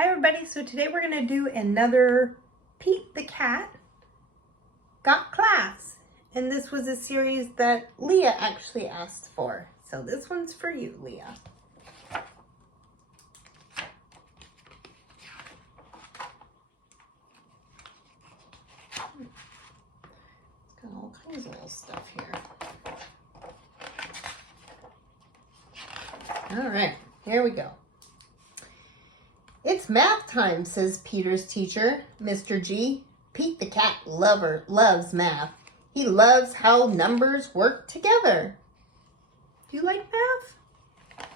Hi everybody, so today we're going to do another Pete the Cat Got Class. And this was a series that Leah actually asked for. So this one's for you, Leah. It's got all kinds of little stuff here. All right, here we go. It's math time, says Peter's teacher, Mr. G. Pete the cat loves math. He loves how numbers work together. Do you like math?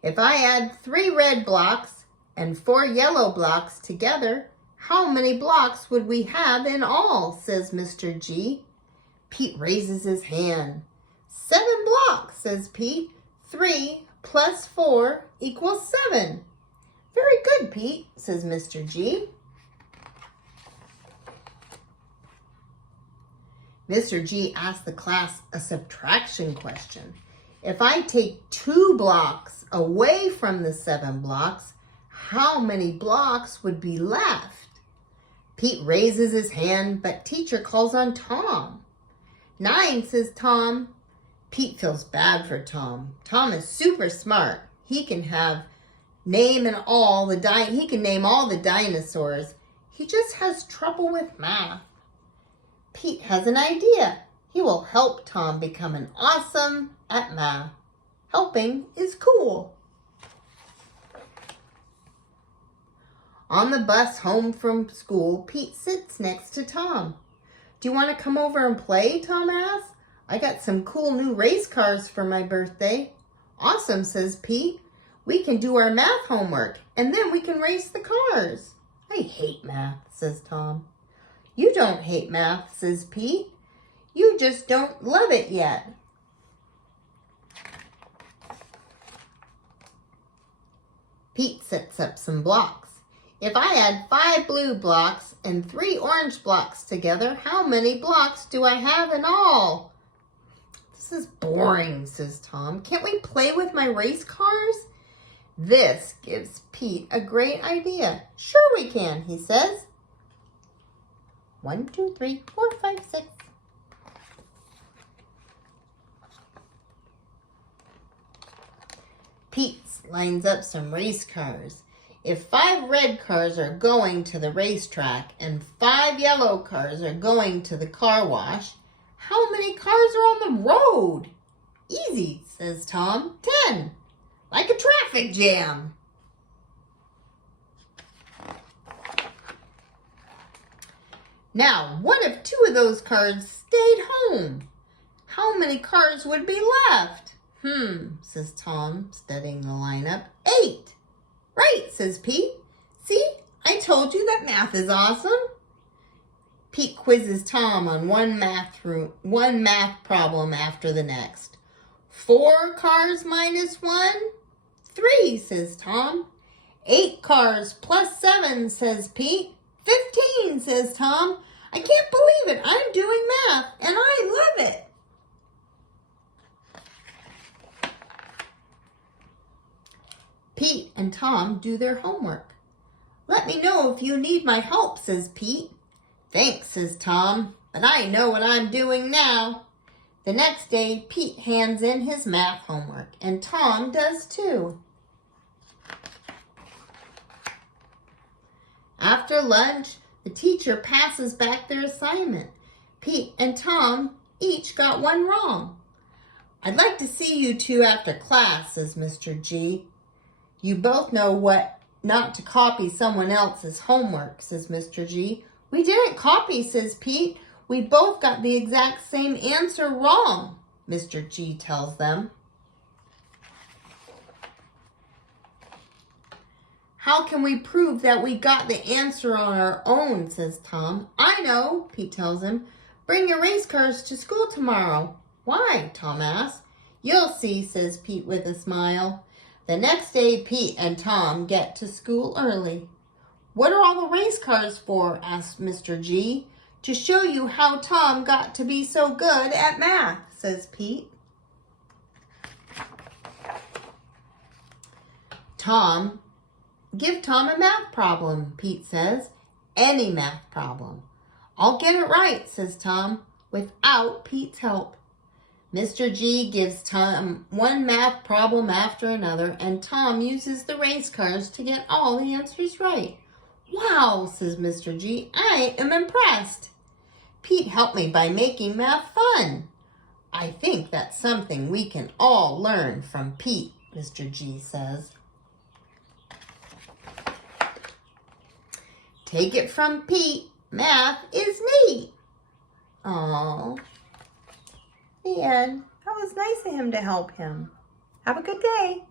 If I add 3 red blocks and 4 yellow blocks together, how many blocks would we have in all, says Mr. G. Pete raises his hand. 7 blocks, says Pete. 3 plus 4 equals 7. Very good, Pete, says Mr. G. Mr. G asked the class a subtraction question. If I take 2 blocks away from the 7 blocks, how many blocks would be left? Pete raises his hand, but teacher calls on Tom. 9, says Tom. Pete feels bad for Tom. Tom is super smart. He can name all the dinosaurs. He just has trouble with math. Pete has an idea. He will help Tom become an awesome at math. Helping is cool. On the bus home from school, Pete sits next to Tom. Do you want to come over and play? Tom asks. I got some cool new race cars for my birthday. Awesome, says Pete. We can do our math homework, and then we can race the cars. I hate math, says Tom. You don't hate math, says Pete. You just don't love it yet. Pete sets up some blocks. If I add 5 blue blocks and 3 orange blocks together, how many blocks do I have in all? This is boring, says Tom. Can't we play with my race cars? This gives Pete a great idea. Sure we can, he says. 1, 2, 3, 4, 5, 6. Pete lines up some race cars. If 5 red cars are going to the racetrack and 5 yellow cars are going to the car wash, how many cars are on the road? Easy, says Tom. 10. Like a traffic jam. Now, what if 2 of those cars stayed home? How many cars would be left? Says Tom, studying the lineup. 8. Right, says Pete. See, I told you that math is awesome. Pete quizzes Tom on one math problem after the next. 4 cars minus 1? 3, says Tom. 8 cars plus 7, says Pete. 15, says Tom. I can't believe it. I'm doing math, and I love it. Pete and Tom do their homework. Let me know if you need my help, says Pete. Thanks, says Tom, but I know what I'm doing now. The next day, Pete hands in his math homework, and Tom does too. After lunch, the teacher passes back their assignment. Pete and Tom each got 1 wrong. I'd like to see you 2 after class, says Mr. G. You both know what not to copy someone else's homework, says Mr. G. We didn't copy, says Pete. We both got the exact same answer wrong, Mr. G tells them. How can we prove that we got the answer on our own, says Tom. I know, Pete tells him. Bring your race cars to school tomorrow. Why? Tom asks. You'll see, says Pete with a smile. The next day, Pete and Tom get to school early. What are all the race cars for? Asks Mr. G. To show you how Tom got to be so good at math, says Pete. Give Tom a math problem, Pete says. Any math problem. I'll get it right, says Tom, without Pete's help. Mr. G gives Tom one math problem after another, and Tom uses the race cars to get all the answers right. Wow, says Mr. G, I am impressed. Pete helped me by making math fun. I think that's something we can all learn from Pete, Mr. G says. Take it from Pete, math is neat. Aww. The end. That was nice of him to help him. Have a good day.